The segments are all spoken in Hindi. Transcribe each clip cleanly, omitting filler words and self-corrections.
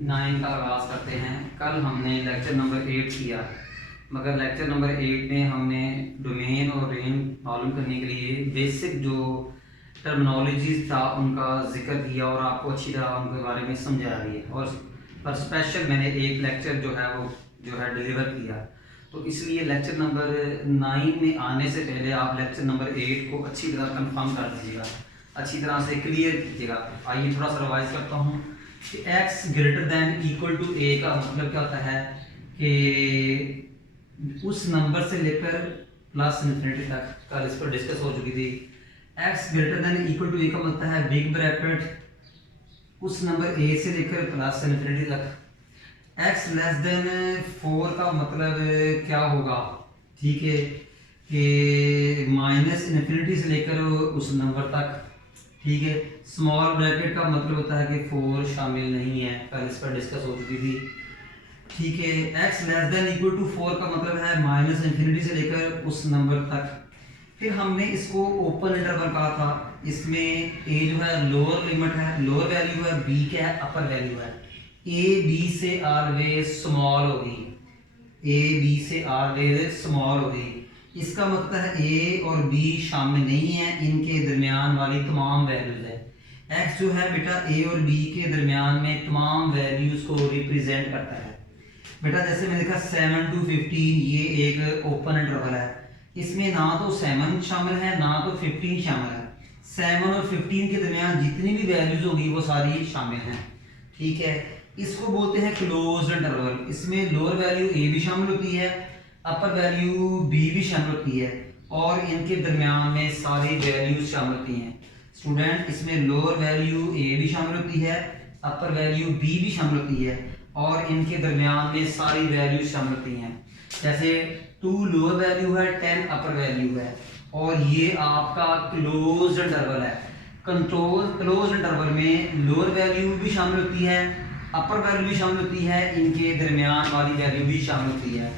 9 का आगाज़ करते हैं। कल हमने लेक्चर नंबर 8 किया, मगर लेक्चर नंबर 8 में हमने डोमेन और रेंज मालूम करने के लिए बेसिक जो टर्मिनोलॉजीज था उनका जिक्र किया और आपको अच्छी तरह उनके बारे में समझाया दिया। और पर स्पेशल मैंने एक लेक्चर जो है वो डिलीवर किया। तो इसलिए लेक्चर नंबर 9 में आने से पहले आप लेक्चर नंबर 8 को अच्छी तरह कंफर्म कर दीजिएगा, अच्छी तरह से क्लियर कीजिएगा। आइए थोड़ा सा रिवाइज करता हूँ कि x greater than equal to a का मतलब क्या होता है कि उस नंबर से लेकर प्लस इन्फिनिटी तक, कल इस पर डिस्कस हो चुकी थी। x greater than equal to a का मतलब है बिग ब्रैकेट उस नंबर a से लेकर प्लस इन्फिनिटी तक। x लेस देन 4 का मतलब क्या होगा, ठीक है, कि माइनस इन्फिनिटी से लेकर उस नंबर तक, ठीक है। स्मॉल ब्रैकेट का मतलब होता है कि 4 शामिल नहीं है, कल इस पर डिस्कस हो चुकी थी, ठीक है। x less than equal to 4 का मतलब है माइनस इन्फिनिटी से लेकर उस नंबर तक। फिर हमने इसको ओपन इंटरवल कहा था, इसमें a जो है लोअर लिमिट है, लोअर वैल्यू है, b क्या है अपर वैल्यू है। a b से ऑलवेज स्मॉल होगी, a b से ऑलवेज स्मॉल होगी। इसका मतलब है a और b शामिल नहीं है, इनके दरमियान वाली तमाम वैल्यूज है। x जो है बेटा a और b के दरमियान में तमाम वैल्यूज को रिप्रेजेंट करता है। बेटा जैसे मैंने देखा 7 to 15 ये एक ओपन इंटरवल है, इसमें ना तो 7 शामिल है ना तो 15 शामिल है। 7 और 15 के दरमियान जितनी भी वैल्यूज होगी वो सारी शामिल हैं, ठीक है। इसको बोलते हैं क्लोज्ड इंटरवल। इसमें लोअर वैल्यू a भी शामिल होती है, अपर वैल्यू b भी शामिल होती है और इनके दरमियान में सारी वैल्यूज शामिल होती हैं। स्टूडेंट इसमें लोअर वैल्यू a भी शामिल होती है, अपर वैल्यू b भी शामिल होती है और इनके दरमियान में सारी वैल्यूज शामिल होती हैं। जैसे 2 लोअर वैल्यू है, 10 अपर वैल्यू है और ये आपका क्लोज्ड इंटरवल है। कंट्रोल क्लोज्ड इंटरवल में लोअर वैल्यू भी शामिल होती है, अपर वैल्यू भी शामिल होती है, इनके दरमियान वाली वैल्यू भी शामिल होती है।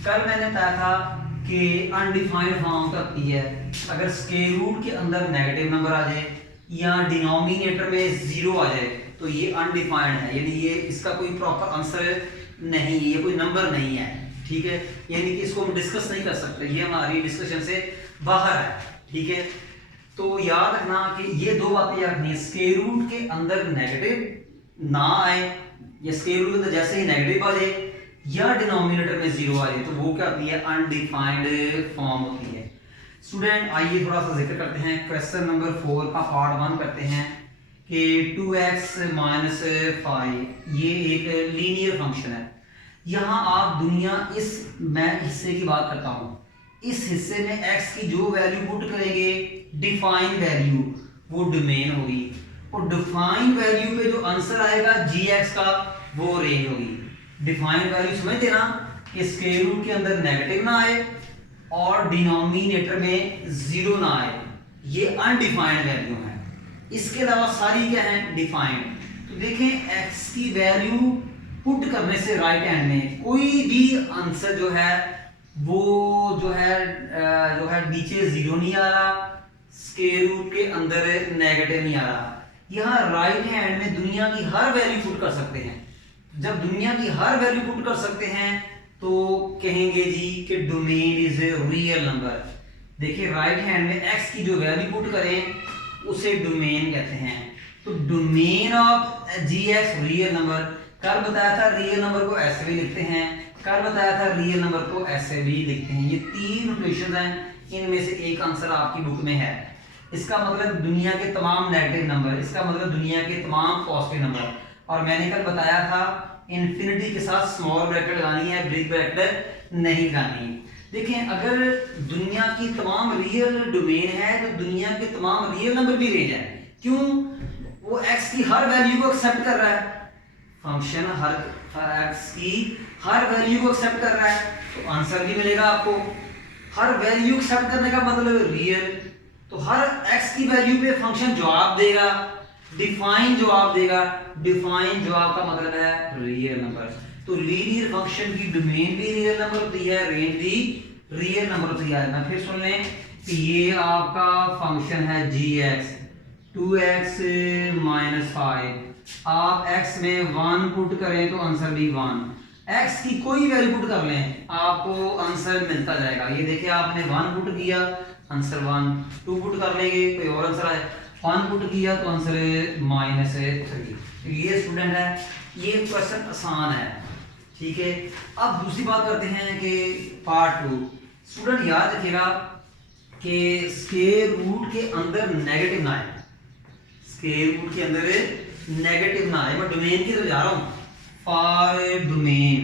कल मैंने बताया था कि अनडिफाइंड फॉर्म का होती है अगर स्क्वायर रूट के अंदर नेगेटिव नंबर आ जाए या डिनोमिनेटर में 0 आ जाए तो ये अनडिफाइंड है, यानी ये इसका कोई प्रॉपर आंसर नहीं है, ये कोई नंबर नहीं है, ठीक है। यानी कि इसको हम डिस्कस नहीं कर सकते, ये हमारी डिस्कशन से बाहर है, ठीक है। तो याद रखना कि ये दो बातें याद रखनी है, स्क्वायर रूट के अंदर नेगेटिव ना आए या स्क्वायर रूट के अंदर जैसे ही नेगेटिव आ जाए या डिनोमिनेटर में 0 आ जाए तो वो क्या होती है, अनडिफाइंड फॉर्म होती है। स्टूडेंट आइए थोड़ा सा जिक्र करते हैं, क्वेश्चन नंबर 4 का पार्ट 1 करते हैं कि 2x माइनस 5 ये एक लीनियर फंक्शन है। यहाँ आप दुनिया इस मैं हिस्से की बात करता हूँ, इस हिस्से में x की जो वैल्यू पुट करेंगे डिफाइन वैल्यू वो डोमेन होगी और डिफाइन वैल्यू पे जो आंसर आएगा gx का वो रेंज होगी। डिफाइन वैल्यू समझते ना कि स्क्वायर रूट के अंदर नेगेटिव ना आए और डिनोमिनेटर में 0 ना आए, ये अनडिफाइंड वैल्यू है। इसके अलावा सारी क्या है, डिफाइंड। तो देखें x की वैल्यू पुट करने से राइट हैंड में कोई भी आंसर जो है वो जो है नीचे 0 नहीं आ रहा, स्क्वायर रूट के अंदर नेगेटिव नहीं आ रहा। यहाँ राइट हैंड में दुनिया की हर वैल्यू पुट कर सकते हैं। जब दुनिया की हर वैल्यू पुट कर सकते हैं तो कहेंगे जी कि domain is a real number. देखिए राइट हैंड में x की जो वैल्यू पुट करें उसे डोमेन कहते हैं। तो domain of gx real number, कल बताया था रियल नंबर को ऐसे भी लिखते हैं, कल बताया था रियल नंबर को ऐसे भी लिखते हैं। ये 3 नोटेशन हैं, इनमें से एक आंसर आपकी बुक में है। इसका मतलब दुनिया के तमाम नेगेटिव नंबर, इसका मतलब दुनिया के तमाम पॉजिटिव नंबर। और मैंने कल बताया था इन्फिनिटी के साथ स्मॉल ब्रैकेट लगानी है, बिग ब्रैकेट नहीं लगानी। देखें अगर दुनिया की तमाम रियल डोमेन है तो दुनिया के तमाम रियल नंबर भी रेंज है। क्यों? वो x की हर वैल्यू को एक्सेप्ट कर रहा है, फंक्शन हर x की हर वैल्यू को एक्सेप्ट कर रहा है तो आंसर भी मिलेगा आपको। हर वैल्यू एक्सेप्ट करने का मतलब रियल, तो हर x की वैल्यू पे फंक्शन जवाब देगा, डिफाइन जवाब देगा। डिफाइन जवाब का मतलब है रियल नंबर। तो लीनियर फंक्शन की डोमेन भी रियल नंबर होती है, रेंज भी रियल नंबर होती है। मैं फिर सुन लें कि ये आपका फंक्शन है gx 2x माइनस 5 आप x में 1 पुट करें तो आंसर भी 1, x की कोई वैल्यू पुट कर लें आपको आंसर मिलता जाएगा। ये देखिए आपने 1 पुट किया आंसर 1, 2 पुट कर लेंगे कोई और आंसर आए, 1 पुट किया तो आंसर -3। तो ये स्टूडेंट है, ये क्वेश्चन आसान है, ठीक है। अब दूसरी बात करते हैं कि पार्ट 2। स्टूडेंट याद रखिएगा कि स्क्वायर रूट के अंदर नेगेटिव ना आए, स्क्वायर रूट के अंदर नेगेटिव ना आए। मैं डोमेन की तरफ जा रहा हूं, फॉर डोमेन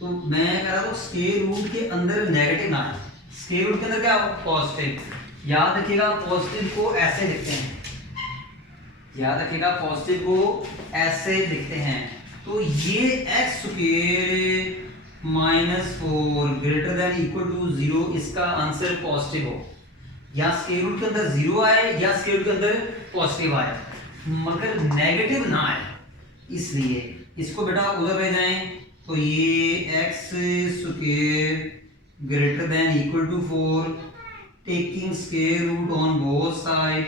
तो मैं कह रहा हूं स्क्वायर रूट के अंदर नेगेटिव ना आए। स्क्वायर रूट के अंदर क्या पॉजिटिव। याद रखिएगा पॉजिटिव को ऐसे लिखते हैं, याद रखिएगा पॉजिटिव को ऐसे लिखते हैं। तो ये x square -4 greater than equal to 0, इसका आंसर पॉजिटिव हो, या स्क्वायर रूट के अंदर 0 आए या स्क्वायर रूट के अंदर पॉजिटिव आए, मगर नेगेटिव ना आए। इसलिए इसको बेटा उधर ले जाएं तो ये x square greater than equal to 4 taking square root on both side,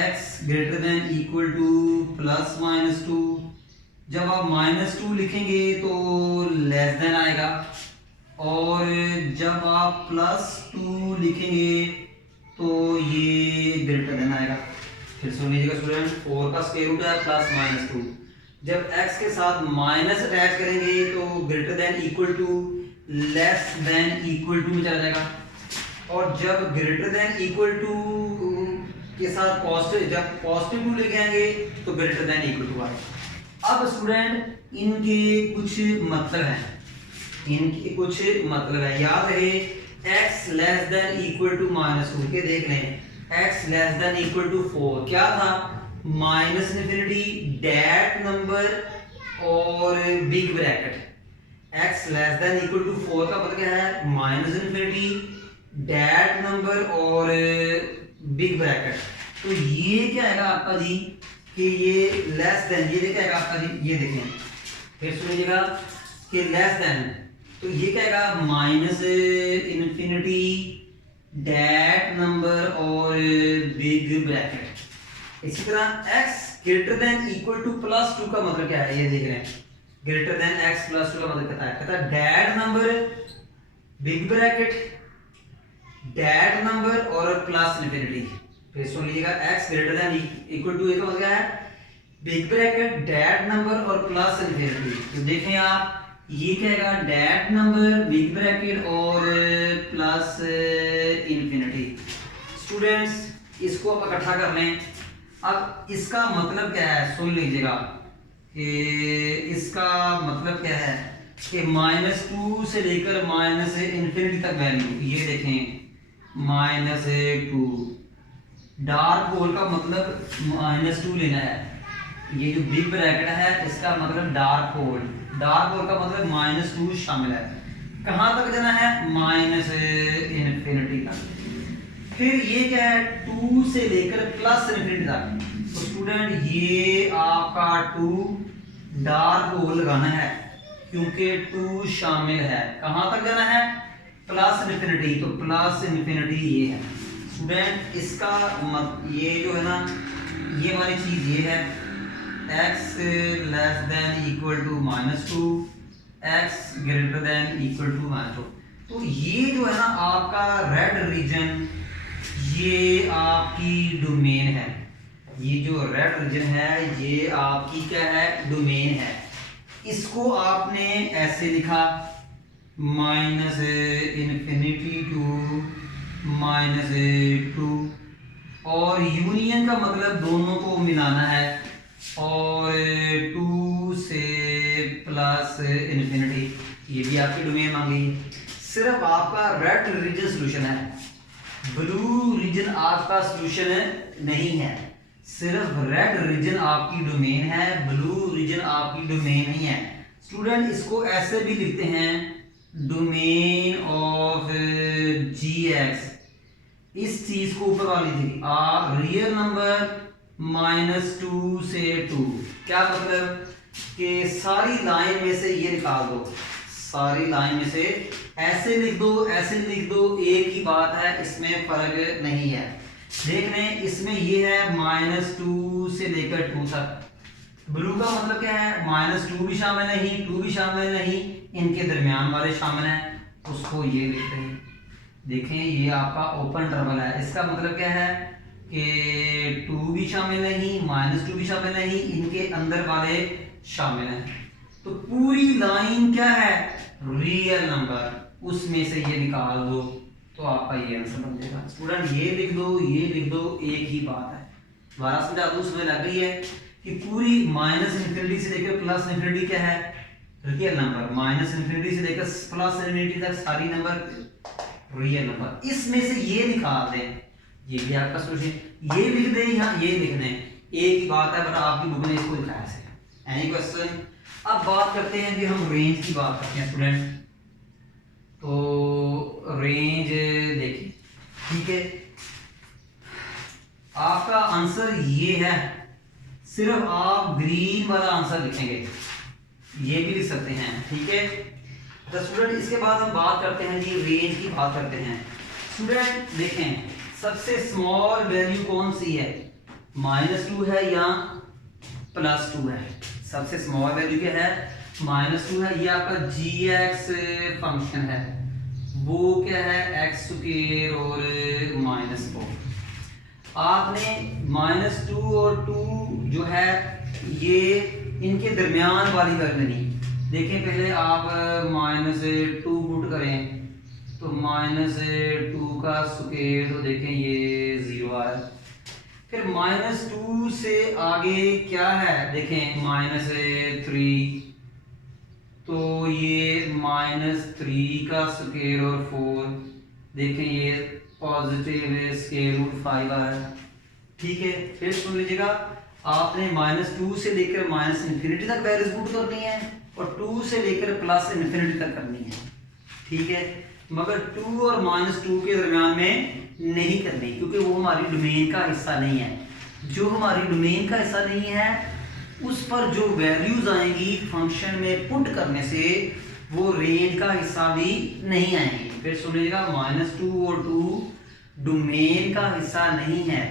x greater than equal to +-2। जब आप -2 लिखेंगे तो लेस देन आएगा, और जब आप +2 लिखेंगे तो ये ग्रेटर देन आएगा। फिर सुन लीजिएगा स्टूडेंट, 4 का स्क्वायर रूट है +-2, जब x के साथ माइनस अटैच करेंगे तो greater than equal to less than equal to में चला जाएगा, और जब ग्रेटर देन इक्वल टू के साथ पॉजिटिव, जब +2 लेके आएंगे तो ग्रेटर देन इक्वल टू आएगा। अब स्टूडेंट इनके कुछ मतलब हैं, इनके कुछ मतलब है, याद रहे x less than equal to -2 के देख लें, x less than equal to 4 क्या था, -∞ डैट नंबर और big bracket. x less than equal to 4 का मतलब क्या है, -∞ डैट नंबर और बिग ब्रैकेट। तो ये क्या आएगा आपका जी कि ये लेस देन, ये देखिए आएगा आपका जी, ये देखें फिर सुनिएगा कि लेस देन, तो ये क्या आएगा -∞ डैट नंबर और बिग ब्रैकेट। इसी तरह x greater than equal to +2 का मतलब क्या है, ये देख रहे हैं, ग्रेटर देन x +2 का मतलब कहता है that number big bracket that number और +∞। फिर सुन लीजिएगा, x greater than equal to का मतलब क्या है, बिग ब्रैकेट डैट नंबर और +∞। तो देखें आप, ये क्या आएगा, डैट नंबर बिग ब्रैकेट और +∞। स्टूडेंट्स इसको आप इकट्ठा कर लें। अब इसका मतलब क्या है, सुन लीजिएगा कि इसका मतलब क्या है कि -2 से लेकर -∞ तक वैल्यू, ये देखें -2, डार्क होल का मतलब -2 लेना है, ये जो बिग ब्रैकेट है इसका मतलब डार्क होल, डार्क होल का मतलब -2 शामिल है। कहाँ तक जाना है, -∞ तक। फिर ये क्या है, 2 से लेकर +∞ तक। तो स्टूडेंट ये आपका 2 डार्क होल लगाना है क्योंकि 2 शामिल है। कहाँ तक जाना है, +∞, तो +∞ ये है स्टूडेंट। इसका ये जो है ना, ये वाली चीज ये है, x less than equal to -2, x greater than equal to -2। तो ये जो है ना आपका रेड रीजन, ये आपकी डोमेन है, ये जो रेड रीजन है ये आपकी क्या है, डोमेन है। इसको आपने ऐसे लिखा -∞ टू -2, और यूनियन का मतलब दोनों को मिलाना है, और 2 से +∞, ये भी आपकी डोमेन मांगी। सिर्फ आपका रेड रीजन सॉल्यूशन है, ब्लू रीजन आपका सॉल्यूशन नहीं है। सिर्फ रेड रीजन आपकी डोमेन है, ब्लू रीजन आपकी डोमेन नहीं है। स्टूडेंट इसको ऐसे भी लिखते हैं, डोमेन ऑफ gx। इस चीज को ऊपर वाली थी रियल नंबर -2 से 2, क्या मतलब कि सारी लाइन में से ये निकाल दो, सारी लाइन में से ऐसे लिख दो, ऐसे लिख दो, एक ही बात है, इसमें फर्क नहीं है। देख रहे हैं इसमें ये है -2 से लेकर 2 तक। ब्लू का मतलब क्या है, -2 भी शामिल नहीं, 2 भी शामिल नहीं, इनके दरमियान वाले शामिल हैं, उसको ये लिखते हैं। देखें ये आपका ओपन इंटरवल है, इसका मतलब क्या है कि 2 भी शामिल नहीं, -2 भी शामिल नहीं, इनके अंदर वाले शामिल हैं। तो पूरी लाइन क्या है, रियल नंबर, उसमें से ये निकाल दो तो आपका ये आंसर बन जाएगा। स्टूडेंट ये लिख दो, ये लिख दो, एक ही बात है। दोबारा समझा दूं, उसमें लग रही है कि पूरी -∞ से लेकर +∞ क्या है, रियल नंबर, -∞ से लेकर +∞ तक सारी नंबर रियल नंबर, इसमें से ये निकाल दें, ये भी आपका सोल्यूशन। ये लिख दें या ये लिख दें, एक ही बात है, बट आपकी बुक ने इसको दिखाया है। Any question? अब बात करते हैं कि हम रेंज की बात करते हैं स्टूडेंट। तो रेंज देखिए, ठीक है, आपका आंसर ये है, सिर्फ आप ग्रीन वाला आंसर लिखेंगे, ये भी लिख सकते हैं, ठीक है। तो स्टूडेंट इसके बाद हम बात करते हैं जी, रेंज की बात करते हैं। स्टूडेंट देखें सबसे स्मॉल वैल्यू कौन सी है, -2 है या +2 है। सबसे स्मॉल वैल्यू क्या है, -2 है। ये आपका g(x) फंक्शन है, वो क्या है x² और -4। आपने -2 और 2 जो है ये इनके दरमियान वाली कर लेनी। देखें पहले आप -2 पुट करें तो -2 का स्क्वायर, तो देखें ये 0 आ रहा है। फिर -2 से आगे क्या है, देखें -3, तो ये -3 का स्क्वायर और 4, देखें ये पॉजिटिव √5 आ रहा है, ठीक है। फिर सुन लीजिएगा, आपने -2 से लेकर -∞ तक वैल्यूज पुट करनी है और 2 से लेकर +∞ तक करनी है, ठीक है। मगर 2 और -2 के दरमियान में नहीं करनी, क्योंकि वो हमारी डोमेन का हिस्सा नहीं है। जो हमारी डोमेन का हिस्सा नहीं है उस पर जो वैल्यूज आएंगी फंक्शन में पुट करने से, वो रेंज का हिस्सा भी नहीं आएंगी। फिर सुनिएगा, -2 और 2 डोमेन का हिस्सा नहीं है,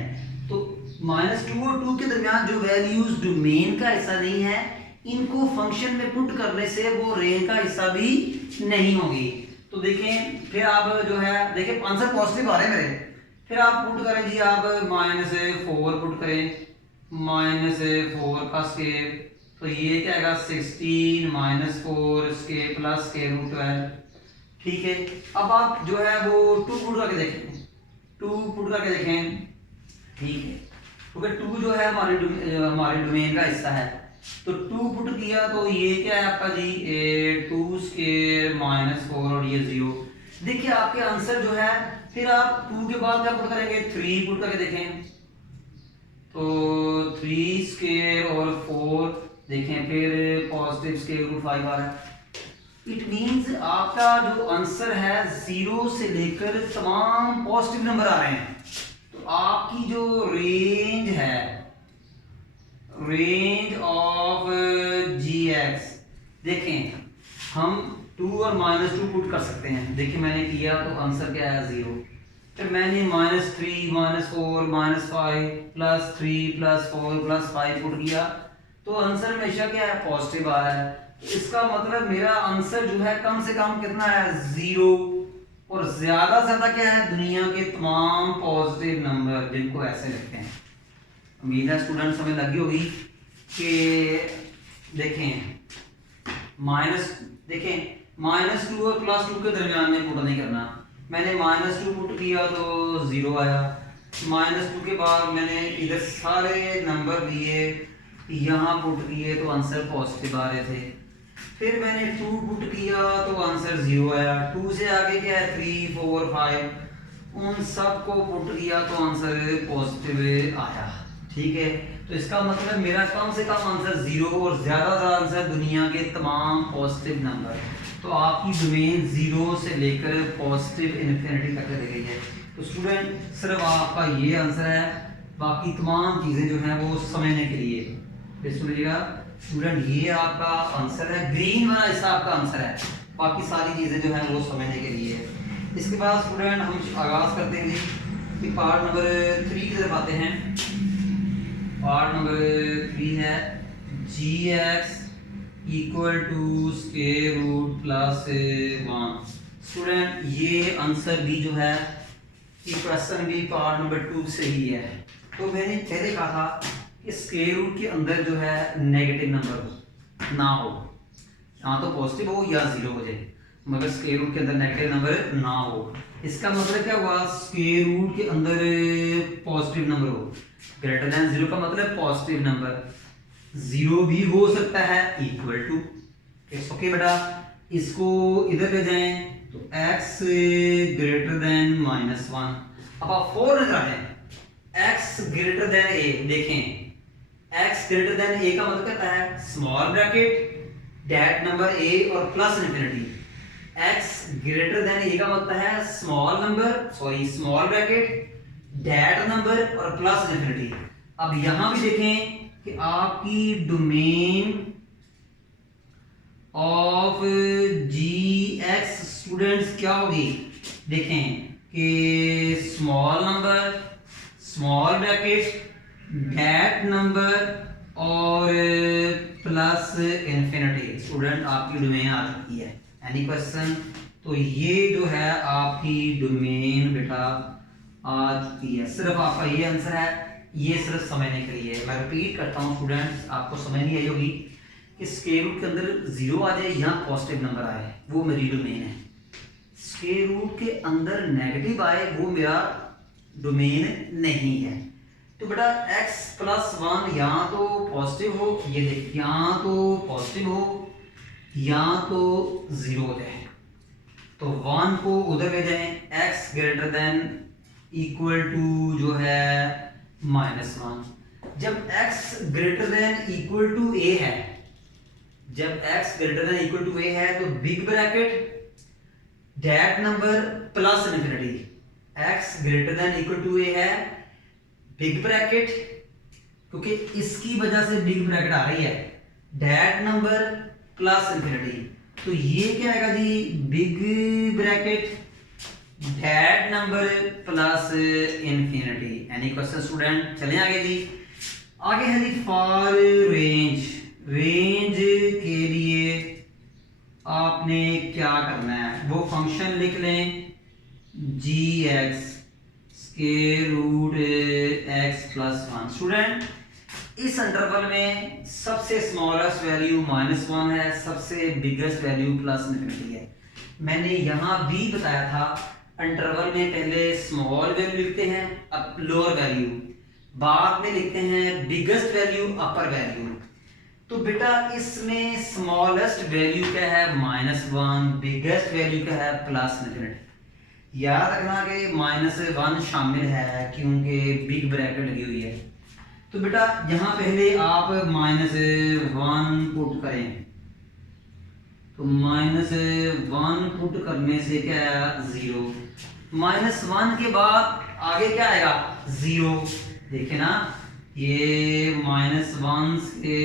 तो -2 और 2 के दरमियान जो वैल्यूज डोमेन का हिस्सा नहीं है, इनको फंक्शन में पुट करने से वो रेंज का हिस्सा भी नहीं होगी। तो देखें फिर आप जो है, देखें आंसर पॉजिटिव आ रहे हैं मेरे, फिर आप पुट करें जी, आप -4 पुट करें, -4 का स्क्वायर, तो ये क्या आएगा 16 -4 स्क्वायर प्लस √12, ठीक है। अब आप जो है वो 2 पुट करके देखें, 2 पुट करके देखें, ठीक है, क्योंकि 2 जो है हमारे डोमेन का हिस्सा है, तो 2 पुट किया तो ये क्या है आपका जी 2 स्क्वायर -4 और ये 0। देखिए आपके आंसर जो है, फिर आप 2 के बाद क्या पुट करेंगे, 3 पुट करके देखें, तो 3 स्क्वायर और 4, देखें फिर पॉजिटिव √5 आ रहा है। इट मींस आपका जो आंसर है 0 से लेकर तमाम पॉजिटिव नंबर आ रहे हैं। तो आपकी जो रेंज है, रेंज ऑफ g(x), देखें हम 2 और -2 पुट कर सकते हैं। देखिए मैंने किया तो आंसर क्या है 0। फिर मैंने -3 -4 -5 +3 +4 +5 पुट किया, तो आंसर हमेशा क्या है, पॉजिटिव आ रहा है। इसका मतलब मेरा आंसर जो है कम से कम कितना है, 0, और ज्यादा से ज्यादा क्या है, दुनिया के तमाम पॉजिटिव नंबर जिनको ऐसे लिखते हैं। उम्मीद है स्टूडेंट समझ लगी होगी कि देखें देखें -2 और +2 के दरमियान में पुट नहीं करना। मैंने -2 पुट किया तो 0 आया, -2 के बाद मैंने इधर सारे नंबर लिए, यहाँ पुट किए तो आंसर पॉजिटिव आ रहे थे। फिर मैंने 2 पुट किया तो आंसर 0 आया। 2 से आगे क्या है, 3 4 5, उन सब को पुट किया तो आंसर पॉजिटिव आया, ठीक है। तो इसका मतलब मेरा कम से कम आंसर 0 और ज्यादा से ज्यादा आंसर दुनिया के तमाम पॉजिटिव नंबर। तो आपकी डोमेन 0 से लेकर पॉजिटिव ∞ तक दी गई है। तो स्टूडेंट सिर्फ आपका ये आंसर है, बाकी तमाम चीज़ें जो हैं वो समझने के लिए। फिर सुनिएगा स्टूडेंट, ये आपका आंसर है, ग्रीन वाला हिस्सा आपका आंसर है, बाकी सारी चीज़ें जो हैं वो समझने के लिए। इसके बाद स्टूडेंट हम आगाज़ करते हैं पार्ट नंबर 3 की तरफ आते हैं। पार्ट नंबर 3 है g x equal to square root plus 1। Student ये आंसर भी जो है क्वेश्चन भी पार्ट नंबर 2 से ही है। तो मैंने पहले कहा था कि स्क्वायर रूट के अंदर जो है नेगेटिव नंबर ना हो, या तो पॉजिटिव हो या जीरो हो जाए, मगर स्क्वायर रूट के अंदर नेगेटिव नंबर ना हो। इसका मतलब क्या हुआ, स्क्वायर रूट के अंदर पॉजिटिव नंबर हो। ग्रेटर देन जीरो का मतलब पॉजिटिव नंबर, जीरो भी हो सकता है इक्वल टू। ओके बेटा, इसको इधर ले जाएं तो x ग्रेटर देन -1। अब आप फॉर लगा दें x ग्रेटर देन a। देखें x ग्रेटर देन a का मतलब कहता है small bracket that number a और plus infinity. x greater than a का मतलब है small number small bracket that number और प्लस इन्फिनिटी। अब यहां भी देखें कि आपकी domain of G X students क्या होगी। देखें कि small number small bracket that number और प्लस इन्फिनिटी। स्टूडेंट आपकी डोमेन आ चुकी है। Any question? तो ये जो है आपकी डोमेन बेटा आ चुकी है। सिर्फ आपका ये आंसर है, ये सिर्फ समझने के लिए। मैं रिपीट करता हूँ स्टूडेंट्स, आपको समझ नहीं आई होगी कि स्क्वायर रूट के अंदर जीरो आ जाए या पॉजिटिव नंबर आए, वो मेरी डोमेन है। स्क्वायर रूट के अंदर नेगेटिव आए, वो मेरा डोमेन नहीं है। तो बेटा x प्लस 1 या तो पॉजिटिव हो, ये देख, या तो पॉजिटिव हो या तो जीरो हो जाए। तो 1 को उधर ले जाएं, x greater than equal to जो है -1। जब x greater than equal to a है, जब x greater than equal to a है तो big bracket that number plus infinity. x greater than equal to a है, बिग ब्रैकेट, क्योंकि इसकी वजह से बिग ब्रैकेट आ रही है, डैट नंबर प्लस इन्फिनिटी। तो ये क्या आएगा जी, big bracket that number plus infinity. Any question student? चलें आगे जी। आगे है जी फॉर रेंज। रेंज के लिए आपने क्या करना है, वो फंक्शन लिख लें g x square root x plus 1। Student इस इंटरवल में सबसे स्मॉलेस्ट वैल्यू -1 है, सबसे बिगेस्ट वैल्यू प्लस इन्फिनिटी है। मैंने यहां भी बताया था इंटरवल में पहले स्मॉल वैल्यू लिखते हैं, अब लोअर वैल्यू, बाद में लिखते हैं बिगेस्ट वैल्यू अपर वैल्यू। तो बेटा इसमें स्मॉलेस्ट वैल्यू क्या है -1, बिगेस्ट वैल्यू क्या है प्लस इन्फिनिटी। याद रखना कि -1 शामिल है क्योंकि बिग ब्रैकेट लगी हुई है। तो बेटा यहां पहले आप -1 पुट करें, तो -1 पुट करने से क्या है 0। -1 के बाद आगे क्या आएगा 0। देखे ना, ये -1 से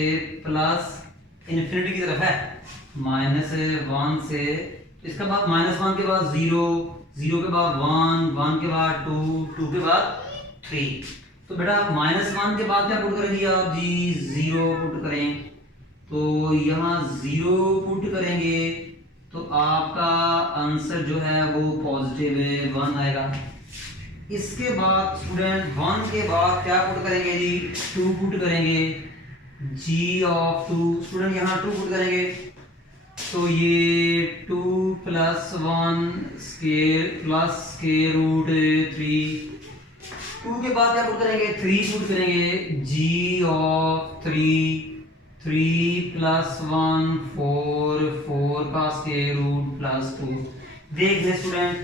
प्लस इन्फिनिटी की तरफ है, -1 से, इसके बाद -1 के बाद 0, 0 के बाद 1, 1 के बाद 2, 2 के बाद 3। तो बेटा -1 के बाद क्या पुट करेंगे आप जी, 0 पुट करें। तो यहाँ 0 पुट करेंगे तो आपका आंसर जो है वो पॉजिटिव 1 आएगा। इसके बाद स्टूडेंट 1 के बाद क्या पुट करेंगे जी, 2 पुट करेंगे, g ऑफ 2। स्टूडेंट यहाँ 2 पुट करेंगे तो ये 2 plus 1 square plus square root 3। 2 के बाद क्या पुट करेंगे, 3 पुट करेंगे, g ऑफ 3, 3 प्लस 1 4, 4 का स्क्वायर रूट प्लस 2। देख लें स्टूडेंट,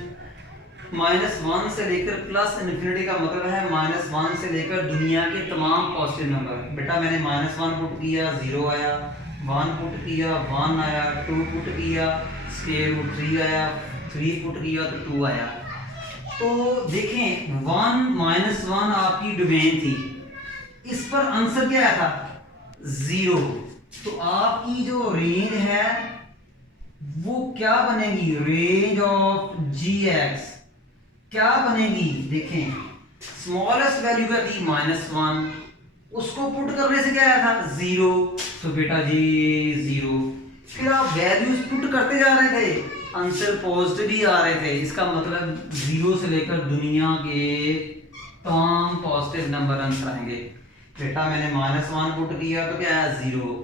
-1 से लेकर प्लस इन्फिनिटी का मतलब है -1 से लेकर दुनिया के तमाम पॉजिटिव नंबर। बेटा मैंने -1 पुट किया 0 आया, 1 पुट किया 1 आया, 2 पुट किया स्क्वायर रूट 3 आया, 3 पुट किया तो 2 आया। तो देखें 1 -1 आपकी डोमेन थी, इस पर आंसर क्या आया था 0। तो आपकी जो रेंज है वो क्या बनेगी, रेंज ऑफ जी एक्स क्या बनेगी। देखें स्मॉलेस्ट वैल्यू क्या थी -1, उसको पुट करने से क्या आया था 0, तो बेटा जी 0। फिर आप वैल्यूज पुट करते जा रहे थे, आंसर पॉजिटिव ही आ रहे थे, इसका मतलब 0 से लेकर दुनिया के तमाम पॉजिटिव नंबर आंसर आएंगे। बेटा मैंने -1 पुट किया तो क्या आया 0,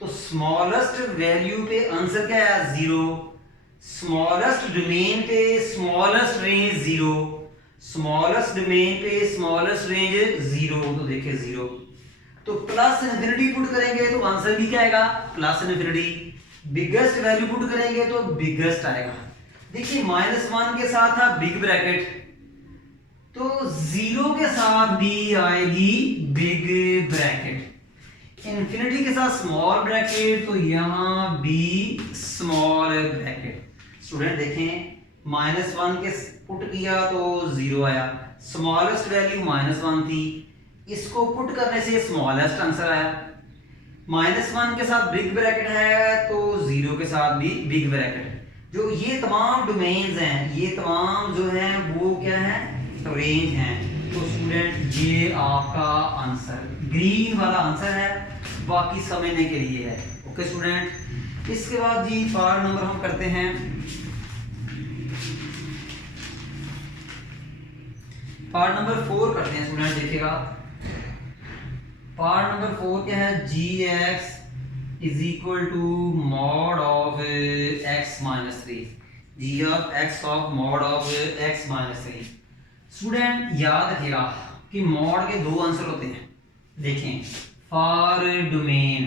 तो स्मॉलेस्ट वैल्यू पे आंसर क्या आया 0, स्मॉलेस्ट डोमेन पे स्मॉलेस्ट रेंज 0, स्मॉलेस्ट डोमेन पे स्मॉलेस्ट रेंज 0, तो देखिए 0। तो प्लस इन्फिनिटी पुट करेंगे तो आंसर भी क्या आएगा plus infinity, biggest value put करेंगे तो बिगेस्ट आएगा। देखिए -1 के साथ था बिग ब्रैकेट, तो 0 के साथ भी आएगी बिग ब्रैकेट, इन्फिनिटी के साथ स्मॉल ब्रैकेट, तो यहां भी स्मॉल ब्रैकेट। स्टूडेंट देखें -1 के पुट किया तो 0 आया, स्मॉलेस्ट वैल्यू -1 थी, इसको पुट करने से स्मॉलेस्ट आंसर आया। -1 के साथ बिग ब्रैकेट है तो 0 के साथ भी बिग ब्रैकेट है। जो ये तमाम डोमेन्स हैं, ये तमाम जो हैं वो क्या है रेंज हैं। तो स्टूडेंट ये आपका आंसर ग्रीन वाला आंसर है, बाकी समझने के लिए है। ओके स्टूडेंट, इसके बाद जी पार्ट नंबर हम करते हैं पार्ट नंबर 4 करते हैं। स्टूडेंट देखिएगा पार्ट नंबर 4 क्या है, gx is equal to mod of x-3, g of x of mod of x-3। Student याद रखिएगा कि मॉड के दो आंसर होते हैं। देखें फॉर डोमेन,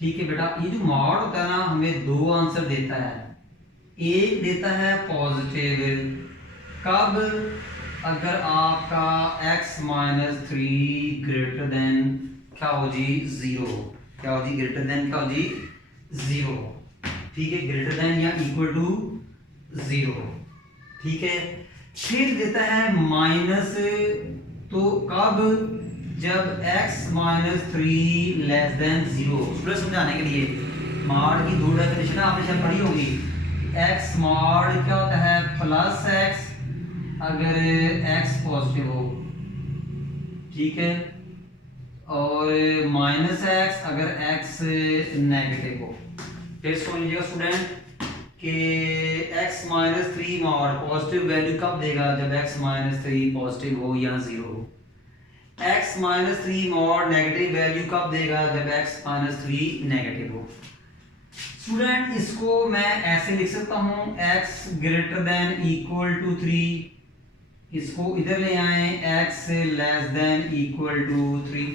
ठीक है बेटा, ये जो मॉड होता है ना हमें दो आंसर देता है, एक देता है पॉजिटिव, कब, अगर आपका x-3 ग्रेटर देन क्या हो जी 0, क्या हो जी ग्रेटर देन क्या हो जी 0, ठीक है, ग्रेटर देन या इक्वल टू 0, ठीक है। फिर देता है माइनस, तो कब, जब x-3 लेस देन 0। पूरा समझाने के लिए मॉड की दो डेफिनेशन आपने शायद पढ़ी होगी, x मॉड क्या होता है प्लस x अगर x पॉजिटिव हो, ठीक है, और माइनस x अगर x नेगेटिव हो। फिर सुन लीजिएगा स्टूडेंट कि x-3 मॉड पॉजिटिव वैल्यू कब देगा, जब x-3 पॉजिटिव हो या 0 हो। x-3 मॉड नेगेटिव वैल्यू कब देगा, जब x-3 नेगेटिव हो। स्टूडेंट इसको मैं ऐसे लिख सकता हूं x greater than equal to 3, इसको इधर ले आए x less than equal to 3।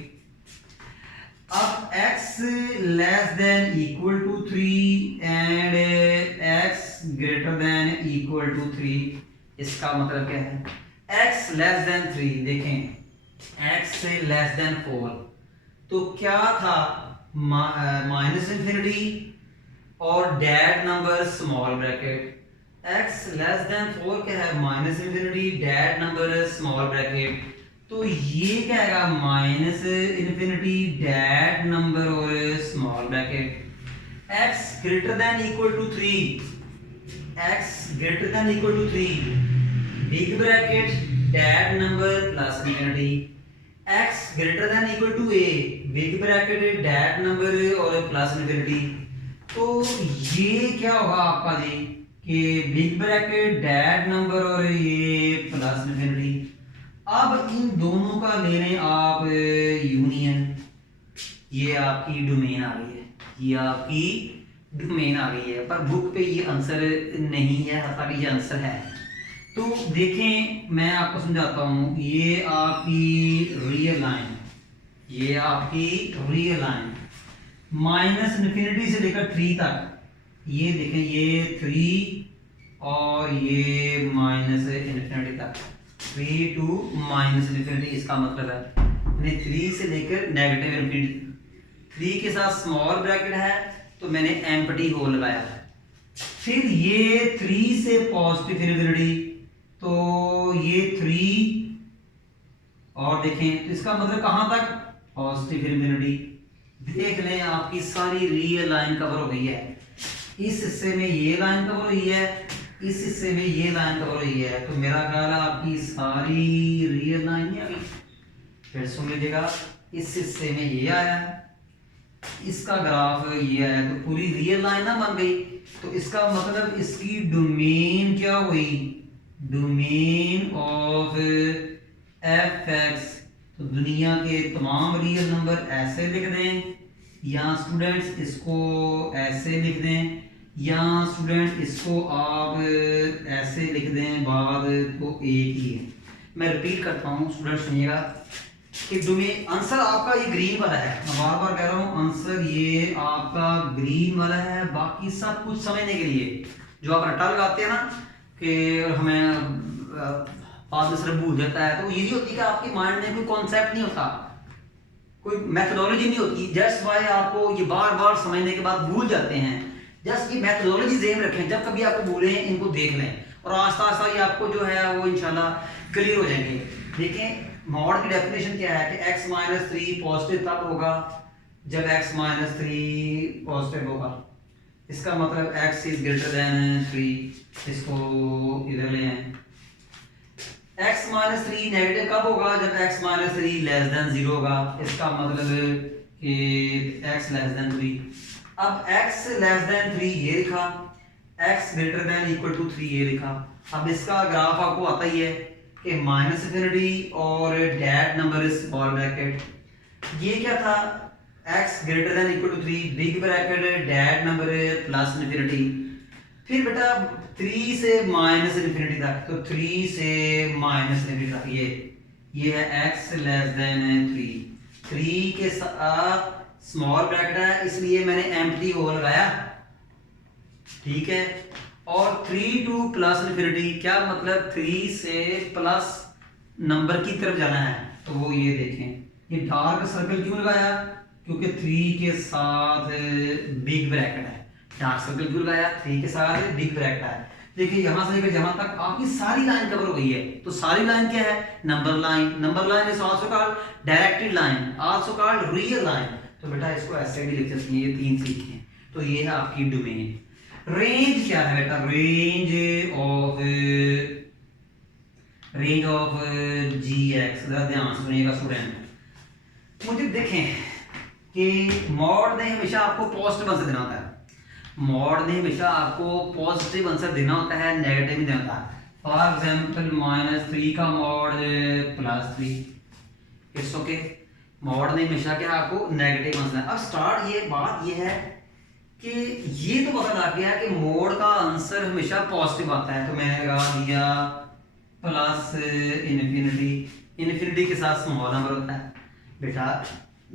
अब x less than equal to 3 and x greater than equal to 3, इसका मतलब क्या है, x लेस देन 3, देखें x लेस देन 4, तो क्या था माइनस इन्फिनिटी और that number small bracket, x less than 4 क्या है minus infinity that number small bracket, तो ये क्या आएगा माइनस इन्फिनिटी डैड नंबर और small bracket. x greater than equal to 3, x greater than equal to 3 big bracket that number plus infinity, x greater than equal to a big bracket that number और प्लस इन्फिनिटी। तो ये क्या होगा आपका जी कि बिग ब्रैकेट डैड नंबर और ये प्लस इन्फिनिटी। अब इन दोनों का ले लें आप यूनियन, ये आपकी डोमेन आ गई है, ये आपकी डोमेन आ गई है, पर बुक पे ये आंसर नहीं है, हालांकि ये आंसर है। तो देखें मैं आपको समझाता हूँ, ये आपकी रियल लाइन, ये आपकी रियल लाइन माइनस इन्फिनिटी से लेकर 3 तक, ये देखें ये 3 और ये माइनस इन्फिनिटी तक, 3 टू माइनस इन्फिनिटी, इसका मतलब है 3 से लेकर नेगेटिव इन्फिनिटी। 3 के साथ स्मॉल ब्रैकेट है तो मैंने एम्प्टी होल लगाया है। फिर ये 3 से पॉजिटिव इन्फिनिटी, तो ये 3 और देखें तो इसका मतलब कहां तक पॉजिटिव इन्फिनिटी। देख लें आपकी सारी रियल लाइन कवर हो गई है, इस हिस्से में ये लाइन कवर हुई है इस हिस्से में ये लाइन कवर हुई है, तो मेरा ख्याल है आपकी सारी रियल लाइन ही आ गई। फिर सुन लीजिएगा, इस हिस्से में ये आया है, इसका ग्राफ ये आया, तो पूरी रियल लाइन ना बन गई। तो इसका मतलब इसकी डोमेन क्या हुई, डोमेन ऑफ एफ एक्स, तो दुनिया के तमाम रियल नंबर ऐसे लिख दें, या स्टूडेंट्स इसको ऐसे लिख दें, या स्टूडेंट इसको आप ऐसे लिख दें, बात तो एक ही है। मैं रिपीट करता हूँ स्टूडेंट सुनिएगा कि डोमेन आंसर आपका ये ग्रीन वाला है, मैं बार बार कह रहा हूँ आंसर ये आपका ग्रीन वाला है। बाकी सब कुछ समझने के लिए जो आप रट्टा लगाते हैं ना कि हमें बाद में सिर्फ भूल जाता है, तो ये नहीं होती कि आपके माइंड में कोई कॉन्सेप्ट नहीं होता, कोई मैथडोलॉजी नहीं होती, जस्ट वाई आपको ये बार बार समझने के बाद भूल जाते हैं। जस्ट ये मैथडोलॉजी ज़हन रखें, जब कभी आपको भूलें इनको देख लें, और आस्ता आस्ता ये आपको जो है वो इंशाल्लाह क्लियर हो जाएंगे। देखें मॉड की डेफिनेशन क्या है कि x माइनस 3 पॉजिटिव तब होगा जब x माइनस 3 पॉजिटिव होगा। इसका मतलब x इज ग्रेटर देन 3, इसको इधर ले आए। x माइनस 3 नेगेटिव कब होगा, जब x माइनस 3 लेस देन 0 होगा। इसका मतलब कि x लेस देन 3। अब x लेस देन 3 ये लिखा, x greater than equal to 3 ये लिखा। अब इसका ग्राफ आपको आता ही है कि माइनस इन्फिनिटी और that number is small bracket. ये क्या था, x greater than equal to 3 big bracket that number plus infinity. फिर बेटा 3 से माइनस इन्फिनिटी तक, तो 3 से माइनस इन्फिनिटी तक ये है x लेस देन 3। 3 के साथ स्मॉल ब्रैकेट है इसलिए मैंने एम्प्टी ओ लगाया, ठीक है। और 3 टू प्लस इन्फिनिटी, क्या मतलब 3 से प्लस नंबर की तरफ जाना है, तो वो ये देखें, ये डार्क सर्कल क्यों लगाया, क्योंकि 3 के साथ बिग ब्रैकेट है। डार्क सर्कल क्यों लगाया, 3 के साथ बिग ब्रैकेट है। देखिए यहां से लेकर यहां तक आपकी सारी लाइन कवर हो गई है, तो सारी लाइन क्या है, number line. Number line is also called directed line, also called real line. तो बेटा इसको ऐसे भी लिख सकते हैं, ये 3 सीखे हैं। तो ये है आपकी डोमेन। रेंज क्या है बेटा, रेंज ऑफ जी एक्स। जरा ध्यान सुनिएगा स्टूडेंट, मुझे देखें कि मॉड ने हमेशा आपको पॉजिटिव आंसर देना होता है, मॉड ने हमेशा आपको पॉजिटिव आंसर देना होता है, नेगेटिव नहीं देना होता। फॉर एग्जांपल -3 का मॉड +3, इट्स ओके। मॉड ने हमेशा क्या आपको नेगेटिव आंसर। अब स्टार्ट ये बात ये है कि ये तो पता लग गया कि मोड का आंसर हमेशा पॉजिटिव आता है, तो मैंने लगा दिया प्लस इन्फिनिटी। इन्फिनिटी के साथ स्मॉल नंबर होता है बेटा,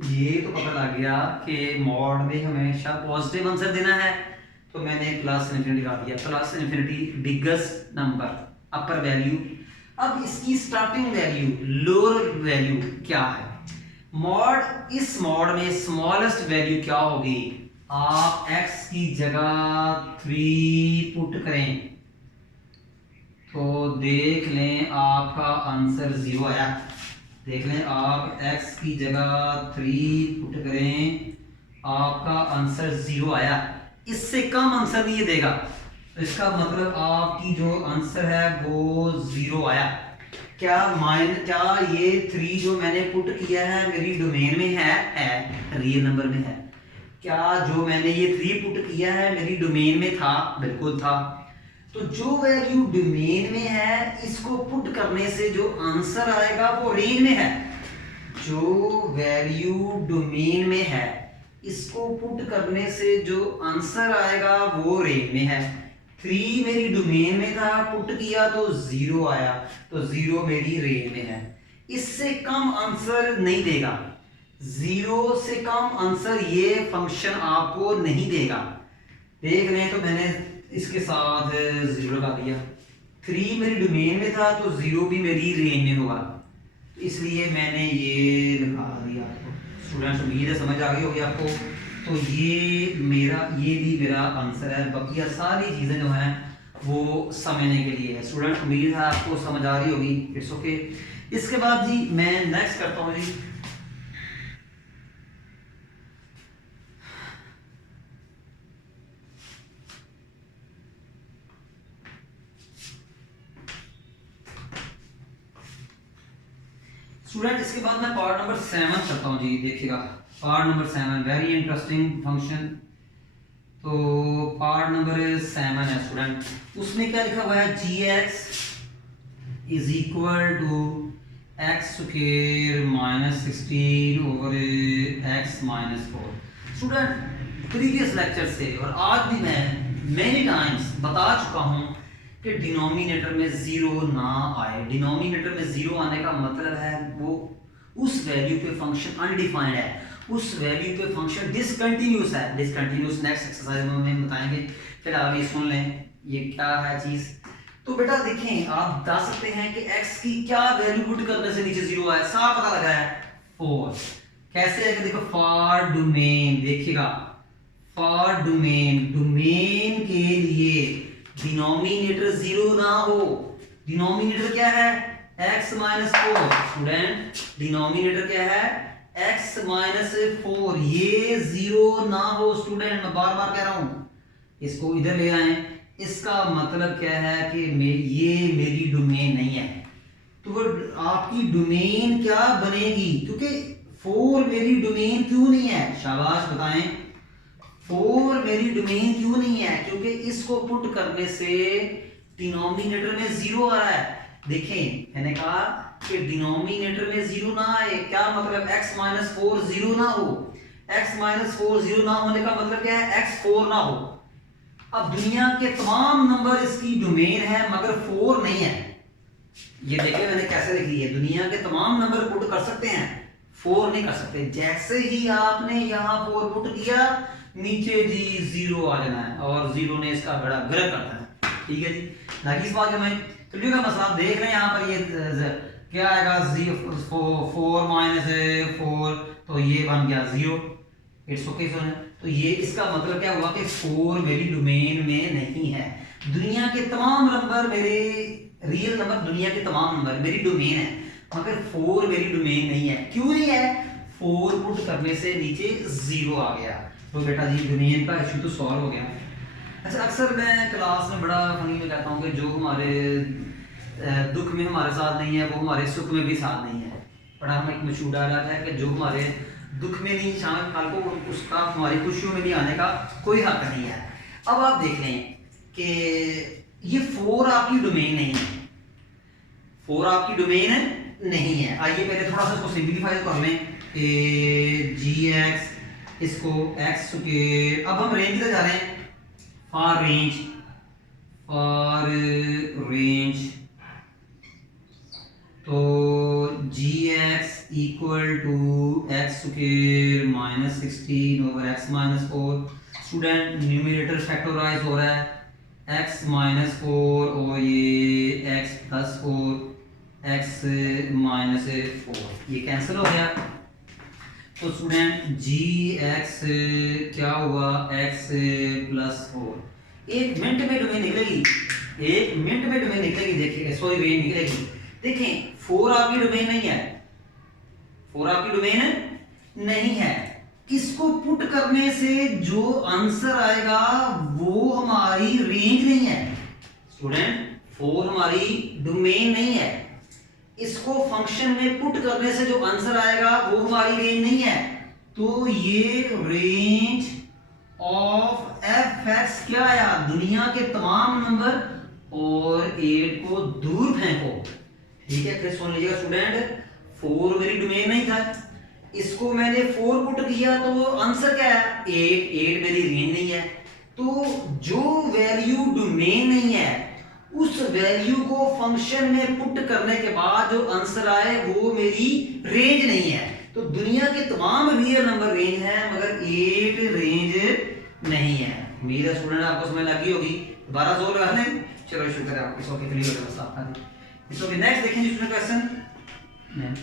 ये तो पता लग गया कि मॉड में हमेशा पॉजिटिव आंसर देना है, तो मैंने प्लस इन्फिनिटी लगा दिया। प्लस इन्फिनिटी बिगेस्ट नंबर, अपर वैल्यू। अब इसकी स्टार्टिंग वैल्यू, लोअर वैल्यू क्या है, मॉड इस मॉड में स्मॉलेस्ट वैल्यू क्या होगी, आप x की जगह 3 पुट करें तो देख लें आपका आंसर 0 आया। देख लें आप x की जगह 3 पुट करें, आपका आंसर 0 आया। इससे कम आंसर नहीं ये देगा, तो इसका मतलब आपकी जो आंसर है वो 0 आया। क्या ये 3 जो मैंने पुट किया है मेरी डोमेन में है रियल नंबर में है। क्या जो मैंने ये 3 पुट किया है मेरी डोमेन में था, बिल्कुल था। तो जो वैल्यू डोमेन में है इसको पुट करने से जो आंसर आएगा वो रेंज में है। जो वैल्यू डोमेन में है इसको पुट करने से जो आंसर आएगा वो रेंज में है। 3 मेरी डोमेन में था, पुट किया तो 0 आया, तो 0 मेरी रेंज में है। इससे कम आंसर नहीं देगा, 0 से कम आंसर ये फंक्शन आपको नहीं देगा। देख लें तो मैंने इसके साथ 0 लगा दिया। 3 मेरी डोमेन में था तो 0 भी मेरी रेंज में होगा, तो इसलिए मैंने ये लिखा दिया आपको। स्टूडेंट्स उम्मीद है समझ आ गई होगी आपको। तो ये भी मेरा आंसर है, बाकी सारी चीज़ें जो हैं वो समझने के लिए है। स्टूडेंट्स उम्मीद है आपको समझ आ रही होगी, इट्स ओके। इसके बाद जी मैं नेक्स्ट करता हूँ जी, स्टूडेंट इसके बाद मैं पार्ट नंबर 7 करता हूँ जी। देखिएगा part number 7 very interesting function. तो पार्ट नंबर 7 है स्टूडेंट, उसमें क्या लिखा हुआ है, g x is equal to x square minus 16 over x minus 4। Student previous lecture से और आज भी मैं मेनी टाइम्स बता चुका हूँ कि डिनोमिनेटर में जीरो ना आए। डिनोमिनेटर में जीरो आने का मतलब है वो उस वैल्यू पे फंक्शन अनडिफाइंड है, उस वैल्यू पे फंक्शन डिसकंटिन्यूअस है। डिसकंटिन्यूअस नेक्स्ट एक्सरसाइज में हम बताएंगे, फिर आप ये सुन लें ये क्या है चीज। तो बेटा देखें, आप बता सकते हैं कि x की क्या वैल्यू पुट करने से नीचे जीरो आया, साफ पता लगा है 4। कैसे है कि देखो फॉर डोमेन, देखिएगा फॉर डोमेन, डोमेन के लिए डिनोमिनेटर जीरो ना हो। डिनोमिनेटर क्या है, x माइनस 4। स्टूडेंट डिनोमिनेटर क्या है, x माइनस 4, ये जीरो ना हो। स्टूडेंट मैं बार बार कह रहा हूं, इसको इधर ले आए। इसका मतलब क्या है कि ये मेरी डोमेन नहीं है। तो वो आपकी डोमेन क्या बनेगी, क्योंकि 4 मेरी डोमेन क्यों नहीं है, शाबाश बताएं 4 मेरी डोमेन क्यों नहीं है, क्योंकि इसको पुट करने से डिनोमिनेटर में जीरो आ रहा है। देखें मैंने कहा कि डिनोमिनेटर में जीरो ना आए, क्या मतलब x माइनस 4 जीरो ना हो। x माइनस 4 जीरो ना होने का मतलब क्या है, x 4 ना हो। अब दुनिया के तमाम नंबर इसकी डोमेन है मगर 4 नहीं है। ये देखिए मैंने कैसे लिख ली है, दुनिया के तमाम नंबर पुट कर सकते हैं, 4 नहीं कर सकते। जैसे ही आपने यहाँ 4 पुट किया नीचे जी जीरो आ जाना है, और जीरो ने इसका बड़ा गर्क करता है। ठीक है जी, ताकि इस बात में क्लियर का मसला आप देख रहे हैं। यहाँ पर ये क्या आएगा, 4 माइनस 4, तो ये बन गया 0। It's okay sir. तो ये इसका मतलब क्या हुआ कि 4 मेरी डोमेन में नहीं है। दुनिया के तमाम नंबर मेरे रियल नंबर, दुनिया के तमाम नंबर मेरी डोमेन है मगर 4 मेरी डोमेन नहीं है। क्यों नहीं है, 4 पुट करने से नीचे 0 आ गया। तो बेटा जी डोमेन का इशू तो सॉल्व हो गया। अच्छा अक्सर मैं क्लास में बड़ा फनी में कहता हूँ कि जो हमारे दुख में हमारे साथ नहीं है वो हमारे सुख में भी साथ नहीं है। बड़ा हम एक मशहूर डायलॉग है कि जो हमारे दुख में नहीं शामिल कल को उसका हमारी खुशियों में भी आने का कोई हक नहीं है। अब आप देख लें कि ये 4 आपकी डोमेन नहीं है, 4 आपकी डोमेन नहीं है। आइए पहले थोड़ा सा इसको सिंपलीफाई कर लें। जी एक्स इसको एक्स के, अब हम रेंज पे जा रहे हैं, फॉर रेंज तो g x equal to x square minus 16 over x minus 4। Student numerator factorise हो रहा है, x माइनस 4 और ये x प्लस 4 x माइनस 4, ये कैंसिल हो गया। तो स्टूडेंट जी एक्स क्या हुआ, x प्लस 4। 1 मिनट में डोमेन निकलेगी, 1 मिनट में डोमेन निकलेगी। देखिए सॉरी रेंज निकलेगी। देखें 4 आपकी डोमेन नहीं है, 4 आपकी डोमेन नहीं है। इसको पुट करने से जो आंसर आएगा वो हमारी रेंज नहीं है। स्टूडेंट 4 हमारी डोमेन नहीं है, इसको फंक्शन में पुट करने से जो आंसर आएगा वो हमारी रेंज नहीं है। तो ये रेंज ऑफ एफ एक्स क्या आया, दुनिया के तमाम नंबर और 8 को दूर फेंको। ठीक है, फिर सुन लीजिएगा स्टूडेंट, 4 मेरी डोमेन नहीं था, इसको मैंने 4 पुट किया तो आंसर क्या है 8 मेरी रेंज नहीं है। तो जो वैल्यू डोमेन नहीं है उस वैल्यू को फंक्शन में पुट करने के बाद जो आंसर आए वो मेरी रेंज नहीं है। तो दुनिया के तमाम रियल नंबर रेंज है मगर 8 रेंज नहीं है। उम्मीद है स्टूडेंट आपको समझ लगी होगी, दोबारा जोर लगा लें। चलो शुक्र है आपको, इसको क्लियर हो गया। नेक्स्ट देखेंगे स्टूडेंट क्वेश्चन।